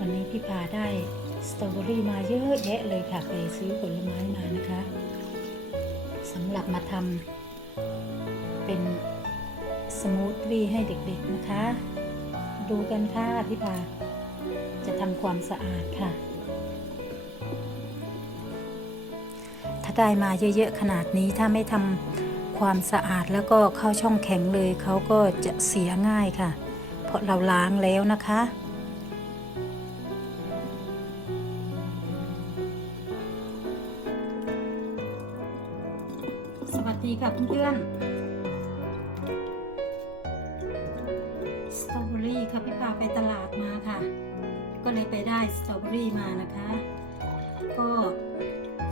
วันนี้พี่พาได้สตรอเบอรี่มาเยอะแยะเลยค่ะ ไปซื้อผลไม้มานะคะสำหรับมาทำเป็นสมูทตี้ให้เด็กๆนะคะ ดูกันค่ะพี่พาจะทำความสะอาดค่ะ ถ้าได้มาเยอะๆขนาดนี้ถ้าไม่ทำความสะอาดแล้วก็เข้าช่องแข็งเลยเขาก็จะเสียง่ายค่ะ เพราะเราล้างแล้วนะคะ ดีค่ะเพื่อนๆสตรอเบอรี่ค่ะพี่ปาไปตลาดมาค่ะ ก็เลยไปได้สตรอเบอรี่มานะคะ ก็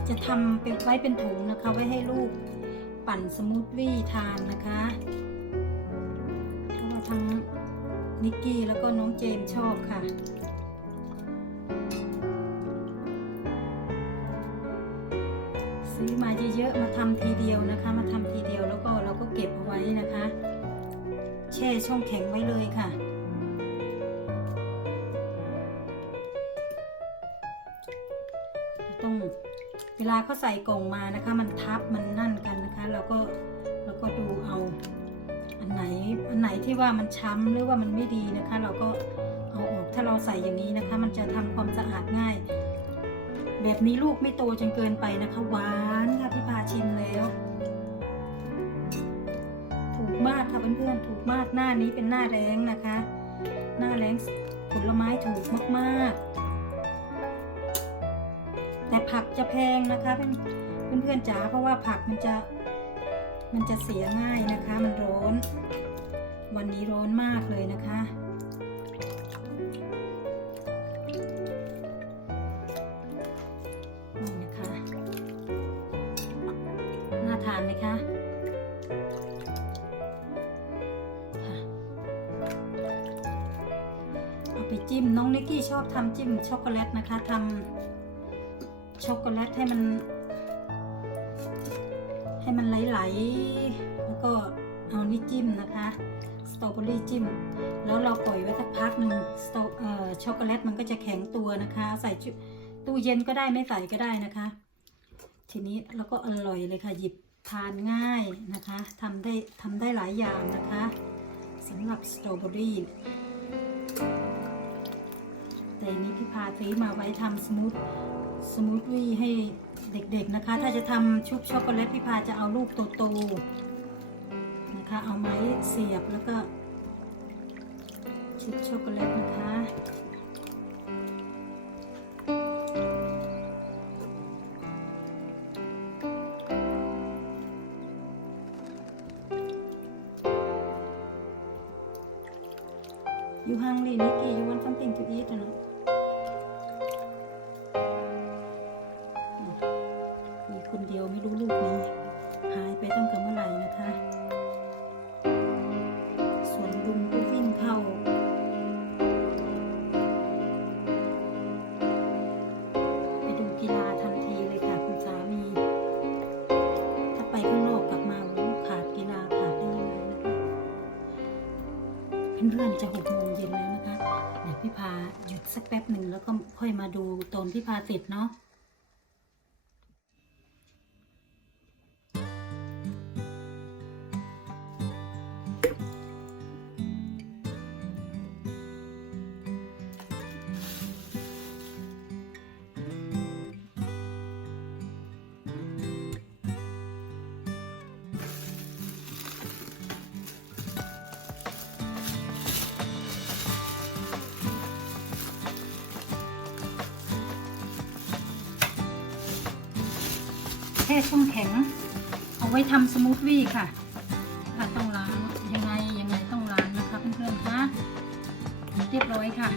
จะทำเป็นไว้เป็นถุงนะคะ ไว้ให้ลูกปั่นสมูทวี่ทานนะคะเพราะว่าทั้งนิกกี้แล้วก็น้องเจมชอบค่ะ ซื้อมาเยอะๆ มาทำทีเดียวนะคะ มาทำทีเดียวแล้วก็เราก็เก็บเอาไว้นะคะ แช่ช่องแข็งไว้เลยค่ะ ต้องเวลาเขาใส่กล่องมานะคะ มันทับมันนั่นกันนะคะ เราก็เราก็ดูเอาอันไหนอันไหนที่ว่ามันช้ำหรือว่ามันไม่ดีนะคะ เราก็เอาออกถ้าเราใส่อย่างนี้นะคะ มันจะทำความสะอาดง่าย แบบนี้ลูกไม่โตจนเกินไปนะคะ หวานค่ะพี่พาชิมแล้ว ถูกมากค่ะเพื่อนๆ ถูกมากหน้านี้เป็นหน้าแรงนะคะ หน้าแรงผลไม้ถูกมากๆ แต่ผักจะแพงนะคะเพื่อนเพื่อนๆจ๋าเพราะว่าผักมันจะ มันจะเสียง่ายนะคะ มันร้อน วันนี้ร้อนมากเลยนะคะานไหมคะคะ เอาไปจิ้มน้องนิกกี้ชอบทำจิ้มช็อกโกแลตนะคะทำช็อกโกแลตให้มัน ให้มันไหลๆแล้วก็เอานี่จิ้มนะคะสตรอเบอรี่จิ้ม แล้วเราปล่อยไว้สักพักหนึ่งสตรอเอ่อช็อกโกแลตมันก็จะแข็งตัวนะคะ ใส่ตู้เย็นก็ได้ไม่ใส่ก็ได้นะคะ ทีนี้แล้วก็อร่อยเลยค่ะหยิบ ทานง่ายนะคะทำได้ทำได้หลายอย่างนะคะสำหรับสตรอเบอรี่แต่อันนี้พี่พาซื้อมาไว้ทำสมูทสมูทวี่ให้เด็กๆนะคะ ถ้าจะทำชุบช็อกโกแลตพี่พาจะเอาลูกโตๆนะคะ เอาไม้เสียบแล้วก็ชุบช็อกโกแลตนะคะ You hungry, Nikki? You want something to eat or not? มีคนเดียวไม่รู้ลูกนี้ หายไปตั้งแต่เมื่อไหร่นะคะส่วนลุงก็วิ่งเข้า พื่อนๆจะหกโมงเย็นแล้วนะคะ เดี๋ยวพี่พาหยุดสักแป๊บหนึ่งแล้วก็ค่อยมาดูตอนพี่พาเสร็จเนาะ แค่ช่องแข็ง เอาไว้ทำสมูทวี่ค่ะถ้าต้องล้างยังไงยังไงต้องล้างนะคะเพื่อนๆคะเรียบร้อยค่ะ